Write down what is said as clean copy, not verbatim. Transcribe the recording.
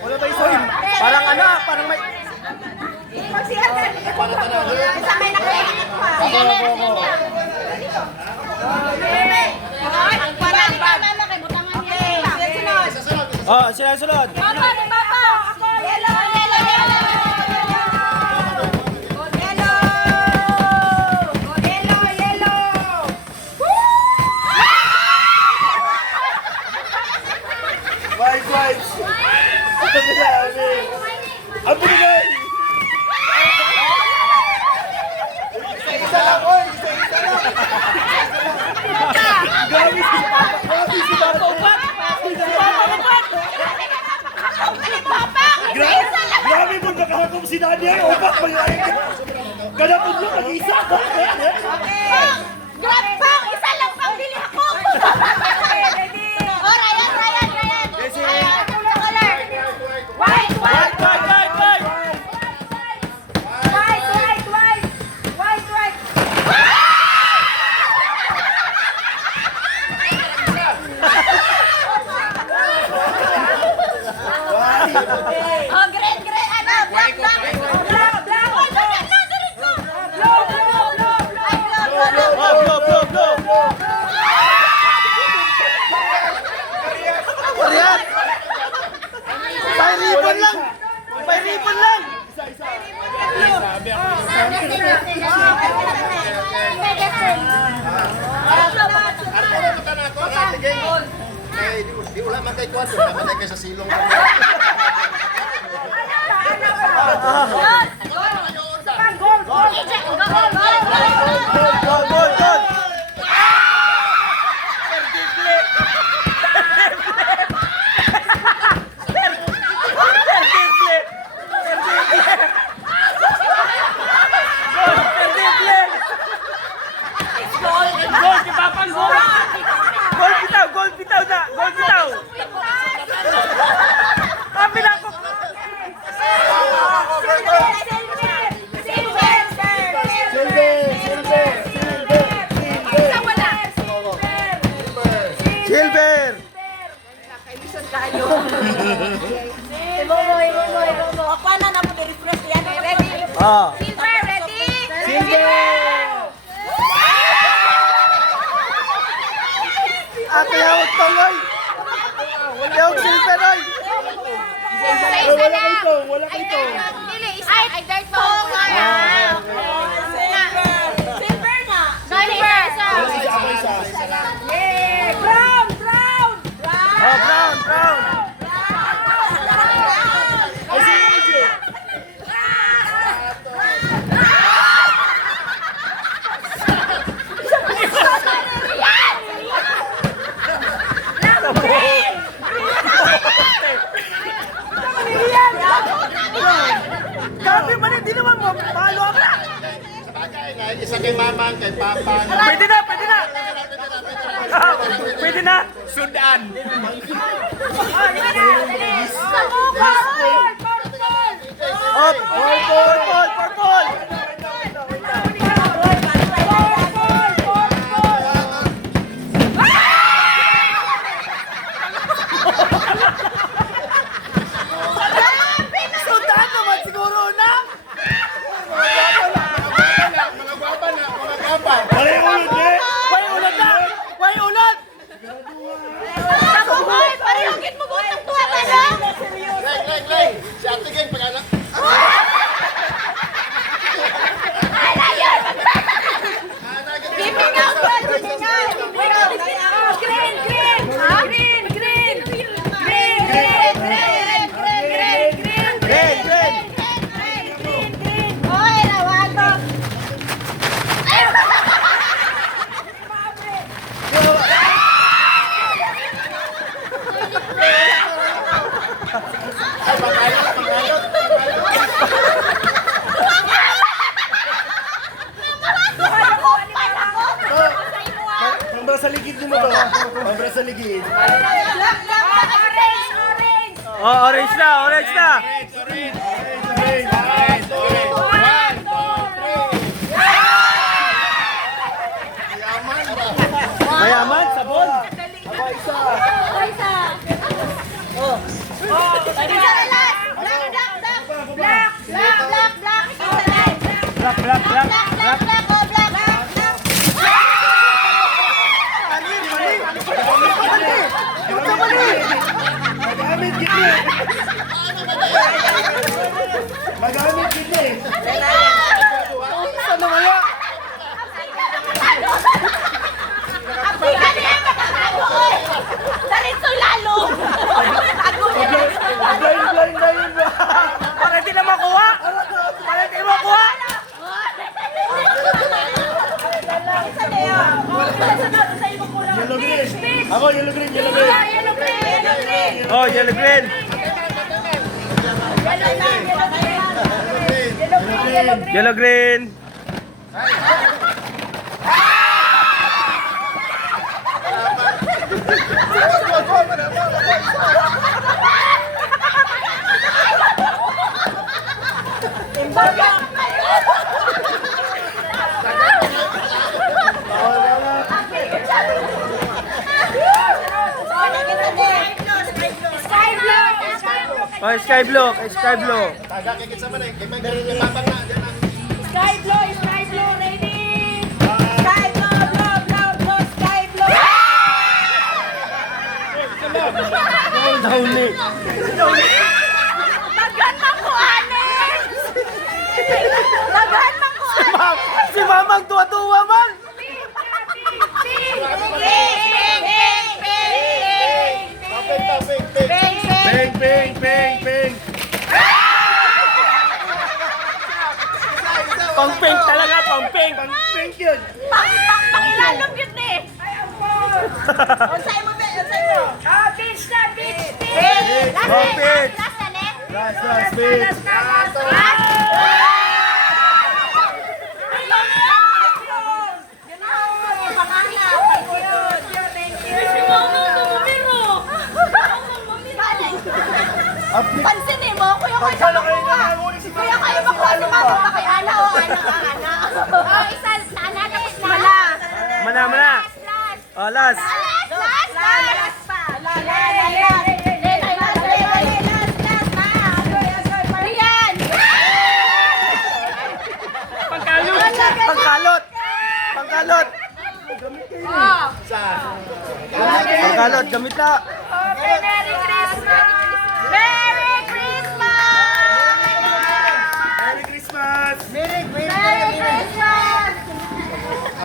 Wala ba iso? Parang ano, parang may... Oh, sila sunod. Papa, Papa! Ako! Yellow! Yellow! Yellow! White! Ang binigay! Isa lang, oy! Isa lang! Grabe si Papa! Grabe si Papa! Grabe mo nakahakong si Nadia! Opak! Ganapon mo mag-isa! Grabe pa! Isa lang pang bili ako! Oh, Ryan! White! Oh, green! Ano? Black! Ariat! May ribbon lang! Di wala man kay kwarto, namatay kay sa silong. Gold! Gold bitaw na! Kami na ako! Silver! Ako na na po refresh yan. Ready? Ah! Silver, ready? Ate, hawag tangoy! Hawag silver, oy! Wala kayo ito! Ay, dirt po. Silver na. Brown. Oh, brown! Grabe man, hindi naman mahalo ako na! Isa kay mama, kay papa. Pwede na! Sudan! Oh, purple! Sudan naman siguro na! Wala yung ulod eh! Wala yung ulod! Parehongit mo gutang tuwa ba na? Lay! Si Ate Geng, pag-anak. Sa ligid mo to. Pambra sa ligid. Oh, orange na. Isa. Oh. Isa na last. Black. Magamit gini. Magamit gini. Ano wala? Apikan niya makakalo oy. Daritso lalo. Ako Blind ba? Para di na makuha! Para di makuha! Isa na yun. Sa iyo ko lang. Yellow green. Ako yellow green. Yellow green. Oh, yellow green! Yellow green! Oh, sky blue! Sky blue! Taga kay kitsa man eh. Kay babang na. Diyan na. Sky blue, ready? Sky blue, sky blue. Downy! Dagan man ko, Anes! Dagan man ko, Anes! Si Mamang tuwa-tuwa man! Ping. Pang pink talaga! Pang pink! Pink yun. Pangilalog yun eh! Unsay mo, be? Beach na, beach! Oh, beach. Last na, ne? Last pink. Pansinin mo, kuya kayo Pansala kayo makuha. na nahuli si Kuya kayo makuha si Mama. Kay Ana, o Ana. Oh, isa, Ana, tapos na. Mala. Mana! Oh, last! Last pa. Rian. Pangkalot! Pangkalot! Oh. Pangkalot! Gamit na! Merry Christmas! Merry Christmas! Merry Christmas. Merry Christmas!